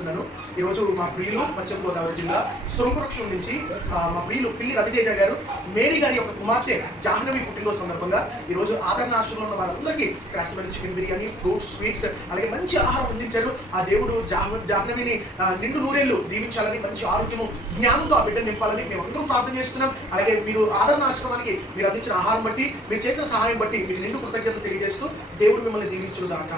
తెలియజేస్తున్నాను. ఈరోజు మా ప్రియులు పశ్చిమ గోదావరి జిల్లా శృంగవృక్షం నుంచి మా ప్రియులు పిల్లి రవితేజ గారు మేరీ గారి యొక్క కుమార్తె జాహ్నవి పుట్టినరోజు సందర్భంగా ఈరోజు ఆదరణ ఆశ్రమంలో ఉన్న వారందరికీ శ్రేష్టమైన చికెన్ బిర్యానీ, ఫ్రూట్స్, స్వీట్స్ అలాగే మంచి ఆహారం అందించారు. ఆ దేవుడు జాహ్నవిని నిండు నూరేళ్లు దీవించాలని, మంచి ఆరోగ్యము జ్ఞానంతో ఆ బిడ్డను నింపాలని మేము అందరం ప్రార్థన చేస్తున్నాం. అలాగే మీరు ఆదరణ ఆశ్రమానికి మీరు అందించిన ఆహారం బట్టి, మీరు చేసిన సహాయం బట్టి మీకు నిండు కృతజ్ఞతలు తెలియజేస్తూ దేవుడు మిమ్మల్ని దీవించును గాక.